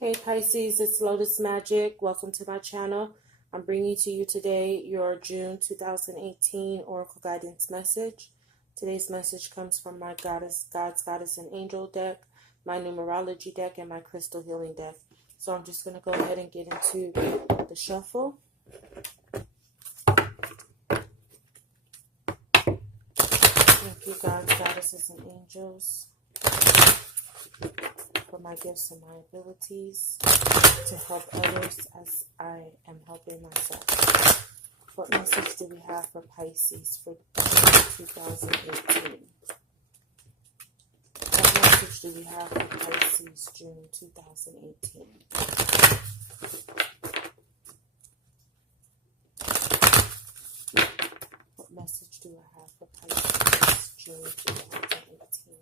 Hey Pisces, it's Lotus Magic. Welcome to my channel. I'm bringing to you today your June 2018 Oracle Guidance message. Today's message comes from my God's, Goddess, and Angel deck, my numerology deck, and my crystal healing deck. So I'm just going to go ahead and get into the shuffle. Thank you, God's, Goddesses, and Angels, for my gifts and my abilities to help others as I am helping myself. What message do we have for Pisces for 2018? What message do we have for Pisces June 2018? What message do I have for Pisces June 2018?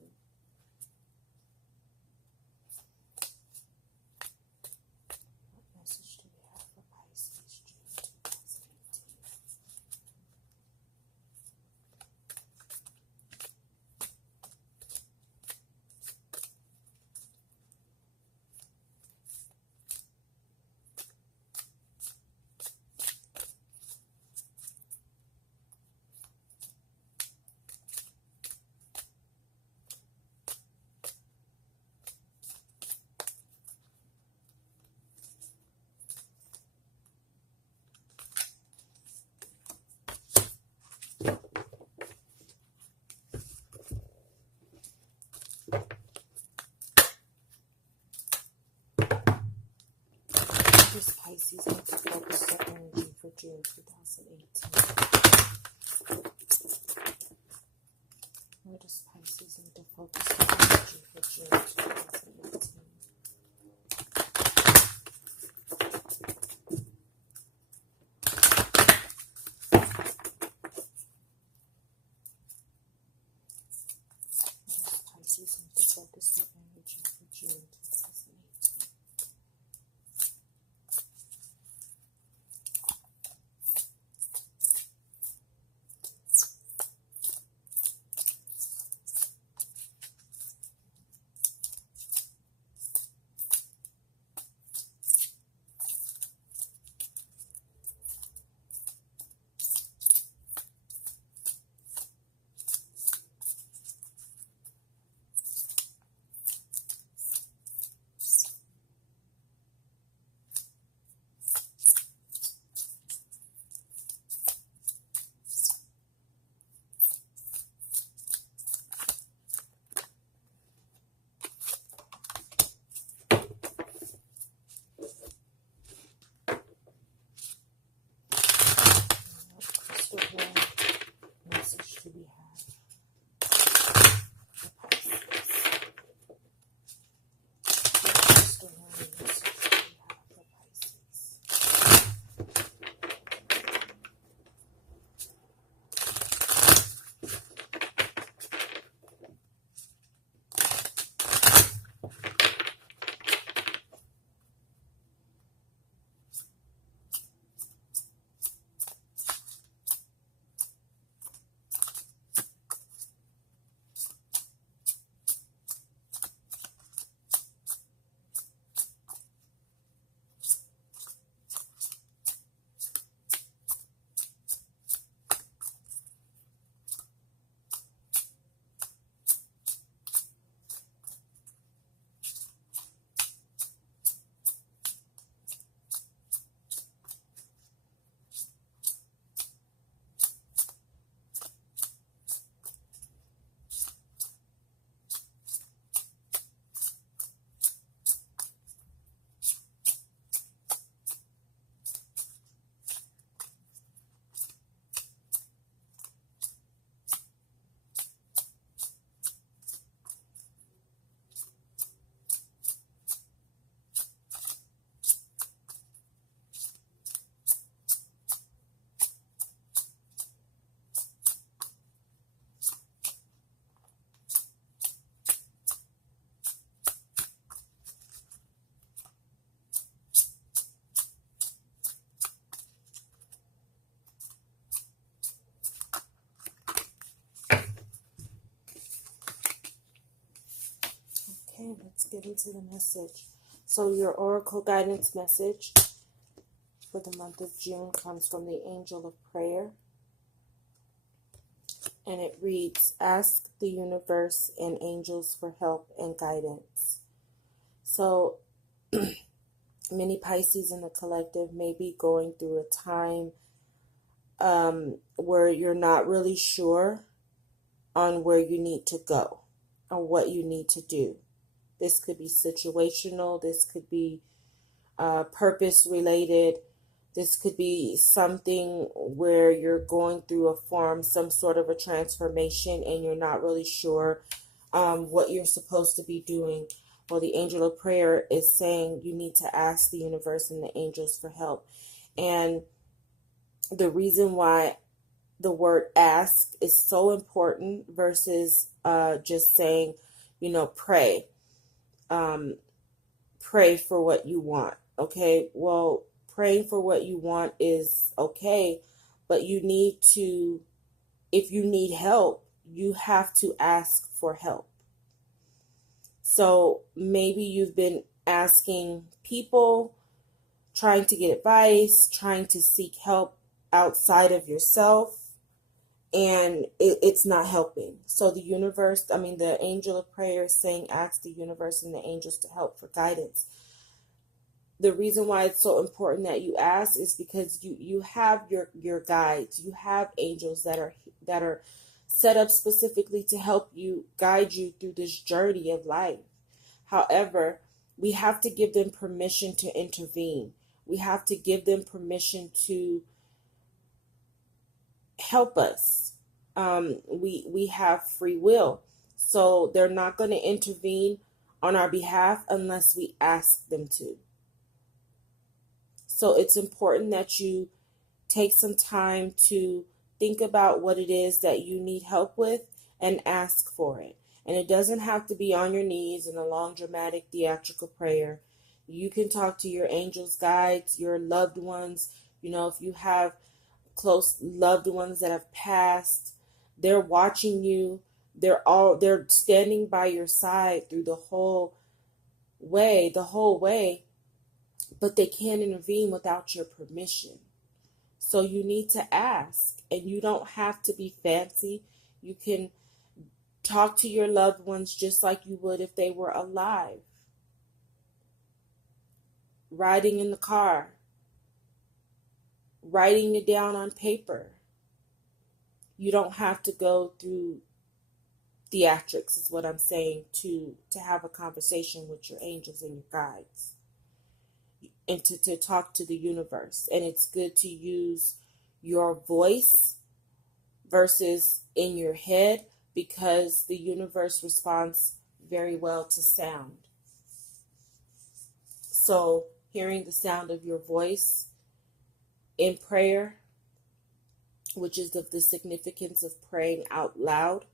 This Pisces needs to focus their energy for June 2018. Where does Pisces need to focus their energy for June 2018? Where does Pisces need to focus their energy for June 2018? What message do we have for Pisces? What message do we have for Pisces? Okay, let's get into the message. So your oracle guidance message for the month of June comes from the Angel of Prayer. And it reads, ask the universe and angels for help and guidance. So many Pisces in the collective may be going through a time where you're not really sure on where you need to go or what you need to do. This could be situational. This could be purpose related. This could be something where you're going through some sort of a transformation, and you're not really sure what you're supposed to be doing. Well, the Angel of Prayer is saying you need to ask the universe and the angels for help. And the reason why the word ask is so important versus just saying, pray. Pray for what you want. Okay, well, praying for what you want is okay, but if you need help, you have to ask for help. So maybe you've been asking people, trying to get advice, trying to seek help outside of yourself, and it's not helping. So the Angel of Prayer is saying ask the universe and the angels to help for guidance. The reason why it's so important that you ask is because you have your guides, you have angels that are set up specifically to help you, guide you through this journey of life. However, we have to give them permission to intervene. We have to give them permission to help us. We have free will, so they're not going to intervene on our behalf unless we ask them to. So it's important that you take some time to think about what it is that you need help with and ask for it. And it doesn't have to be on your knees in a long, dramatic, theatrical prayer. You can talk to your angels, guides, your loved ones. If you have close loved ones that have passed, they're watching you. They're standing by your side through the whole way, but they can't intervene without your permission. So you need to ask, and you don't have to be fancy. You can talk to your loved ones just like you would if they were alive. Riding in the car, writing it down on paper. You don't have to go through theatrics, is what I'm saying, to have a conversation with your angels and your guides. And to talk to the universe. And it's good to use your voice versus in your head, because the universe responds very well to sound. So hearing the sound of your voice in prayer, which is of the significance of praying out loud,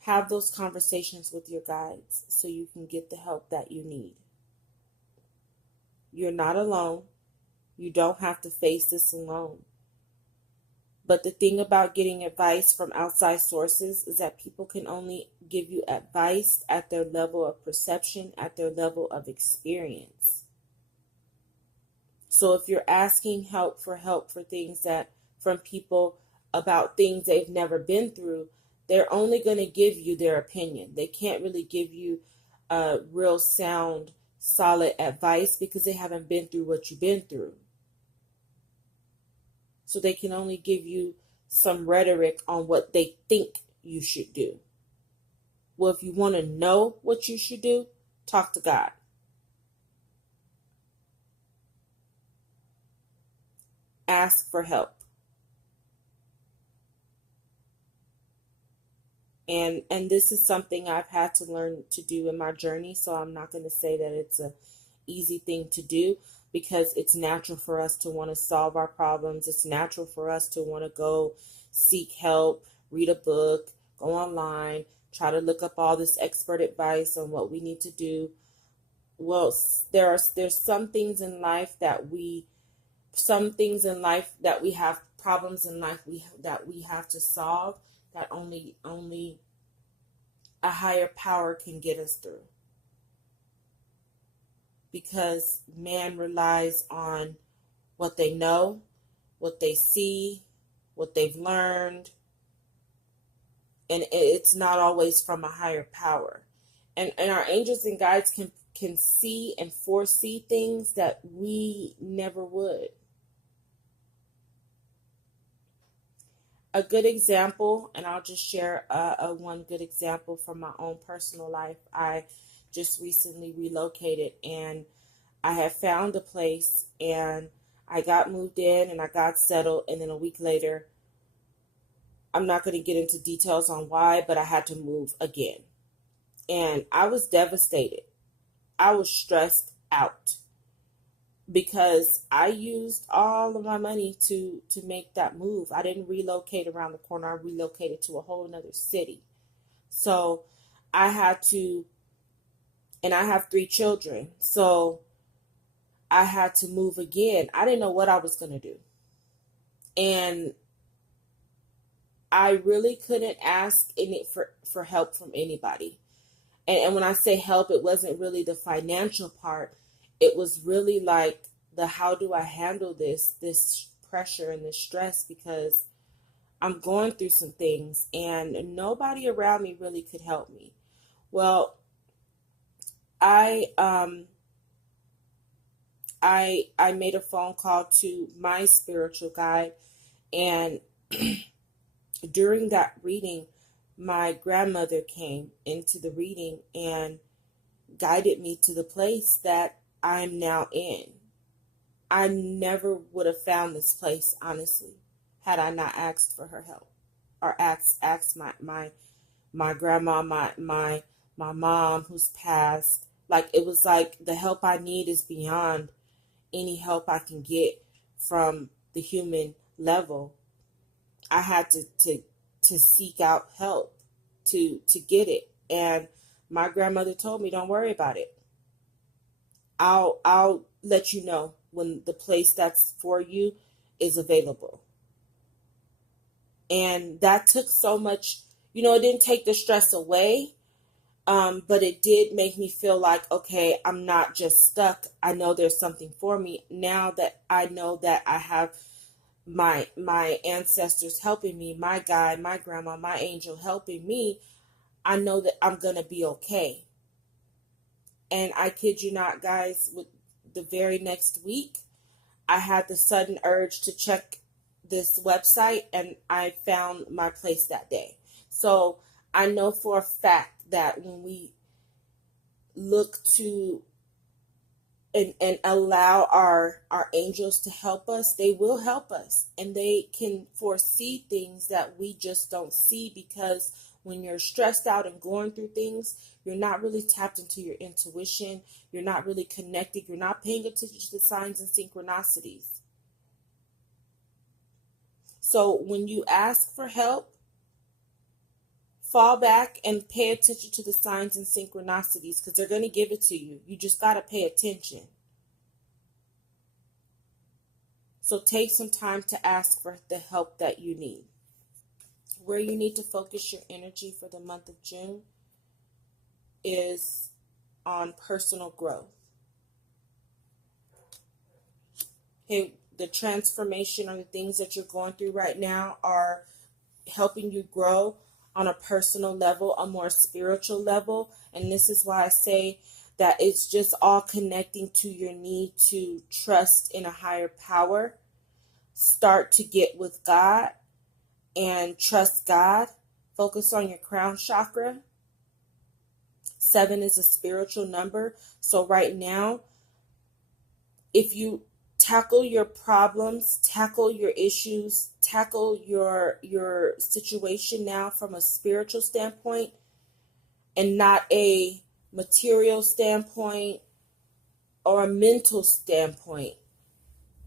have those conversations with your guides so you can get the help that you need. You're not alone. You don't have to face this alone. But the thing about getting advice from outside sources is that people can only give you advice at their level of perception, at their level of experience. So if you're asking for things from people about things they've never been through, they're only going to give you their opinion. They can't really give you real sound, solid advice because they haven't been through what you've been through. So they can only give you some rhetoric on what they think you should do. Well, if you want to know what you should do, talk to God. Ask for help. And this is something I've had to learn to do in my journey, so I'm not going to say that it's an easy thing to do, because it's natural for us to want to solve our problems. It's natural for us to want to go seek help, read a book, go online, try to look up all this expert advice on what we need to do. Well, there's some things in life that we have problems in life that we have to solve, that only a higher power can get us through. because man relies on what they know, what they see, what they've learned, and it's not always from a higher power. And our angels and guides can see and foresee things that we never would. A good example, and I'll just share a one good example from my own personal life. I just recently relocated, and I had found a place, and I got moved in and I got settled, and then a week later, I'm not going to get into details on why, but I had to move again. And I was devastated. I was stressed out because I used all of my money to make that move. I didn't relocate around the corner. I relocated to a whole another city. So I had to, and I have 3 children. So I had to move again. I didn't know what I was going to do. And I really couldn't ask for help from anybody. And when I say help, it wasn't really the financial part. It was really like how do I handle this pressure and this stress, because I'm going through some things and nobody around me really could help me. Well, I made a phone call to my spiritual guide, and during that reading, my grandmother came into the reading and guided me to the place that I'm now in. I never would have found this place, honestly, had I not asked for her help, or asked my grandma, my mom who's passed. Like, it was like the help I need is beyond any help I can get from the human level. I had to seek out help to get it. And my grandmother told me, don't worry about it. I'll let you know when the place that's for you is available. And that took so much, it didn't take the stress away, but it did make me feel like, okay, I'm not just stuck. I know there's something for me. Now that I know that I have my ancestors helping me, my guide, my grandma, my angel helping me, I know that I'm going to be okay. And I kid you not, guys, with the very next week, I had the sudden urge to check this website, and I found my place that day. So I know for a fact that when we look to and allow our angels to help us, they will help us, and they can foresee things that we just don't see, because when you're stressed out and going through things, you're not really tapped into your intuition. You're not really connected. You're not paying attention to the signs and synchronicities. So when you ask for help, fall back and pay attention to the signs and synchronicities, because they're going to give it to you. You just got to pay attention. So take some time to ask for the help that you need. Where you need to focus your energy for the month of June is on personal growth. Okay, the transformation or the things that you're going through right now are helping you grow on a personal level, a more spiritual level. And this is why I say that it's just all connecting to your need to trust in a higher power. Start to get with God and trust God. Focus on your crown chakra. 7 is a spiritual number. So right now, if you tackle your problems, tackle your issues, tackle your situation now from a spiritual standpoint and not a material standpoint or a mental standpoint.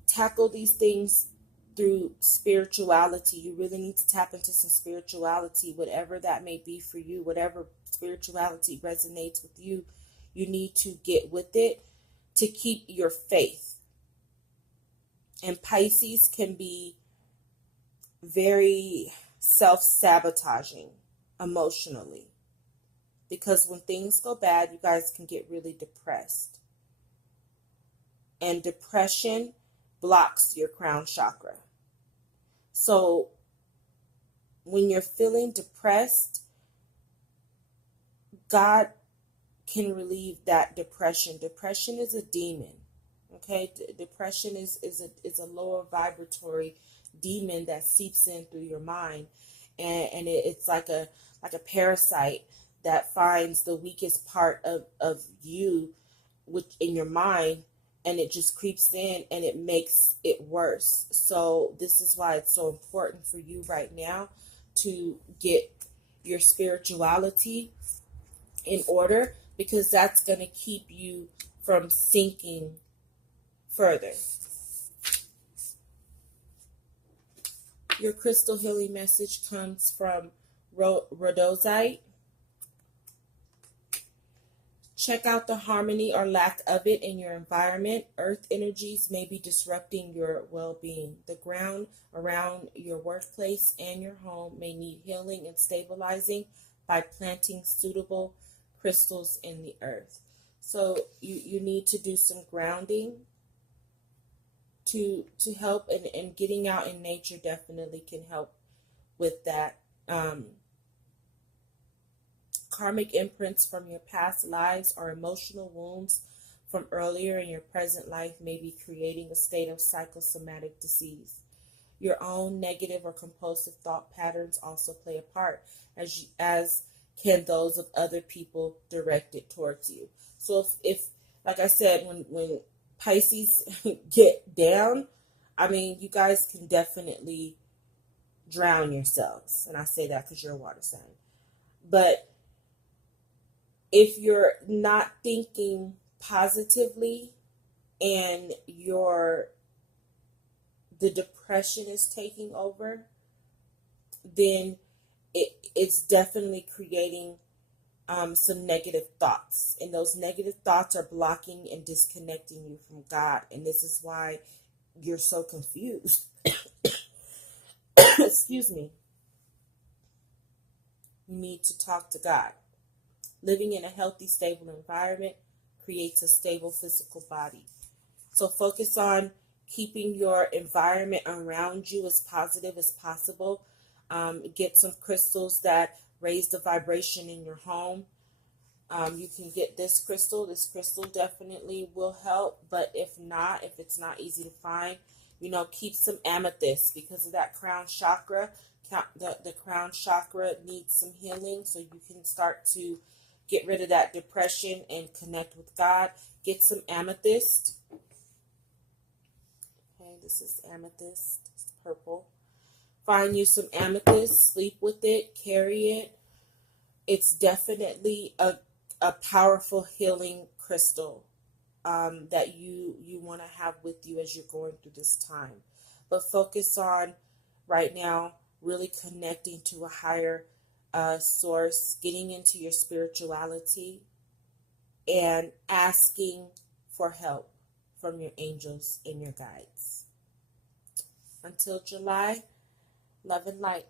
Tackle these things through spirituality. You really need to tap into some spirituality, whatever that may be for you, whatever spirituality resonates with you. You need to get with it to keep your faith. And Pisces can be very self-sabotaging emotionally, because when things go bad, you guys can get really depressed. and depression blocks your crown chakra. So when you're feeling depressed, God can relieve that depression. Depression is a demon. Okay, depression is a lower vibratory demon that seeps in through your mind, and it's like a parasite that finds the weakest part of you, which in your mind, and it just creeps in and it makes it worse. So this is why it's so important for you right now to get your spirituality in order, because that's going to keep you from sinking further. Your crystal healing message comes from rhodozite. Check out the harmony or lack of it in your environment. Earth energies may be disrupting your well-being. The ground around your workplace and your home may need healing and stabilizing by planting suitable crystals in the earth. So you need to do some grounding to help, and getting out in nature definitely can help with that. Karmic imprints from your past lives or emotional wounds from earlier in your present life may be creating a state of psychosomatic disease. Your own negative or compulsive thought patterns also play a part, as can those of other people directed towards you. So if like I said, when Pisces get down, I mean, you guys can definitely drown yourselves. And I say that because you're a water sign. But if you're not thinking positively and the depression is taking over, then it's definitely creating some negative thoughts. And those negative thoughts are blocking and disconnecting you from God. And this is why you're so confused. Excuse me. You need to talk to God. Living in a healthy, stable environment creates a stable physical body. So focus on keeping your environment around you as positive as possible. Get some crystals that raise the vibration in your home. You can get this crystal. This crystal definitely will help. But if it's not easy to find, keep some amethyst, because of that crown chakra. The crown chakra needs some healing, so you can start to get rid of that depression and connect with God. Get some amethyst. Okay, this is amethyst. It's purple. Find you some amethyst. Sleep with it. Carry it. It's definitely a powerful healing crystal that you want to have with you as you're going through this time. But focus on right now really connecting to a higher source, getting into your spirituality, and asking for help from your angels and your guides. Until July, love and light.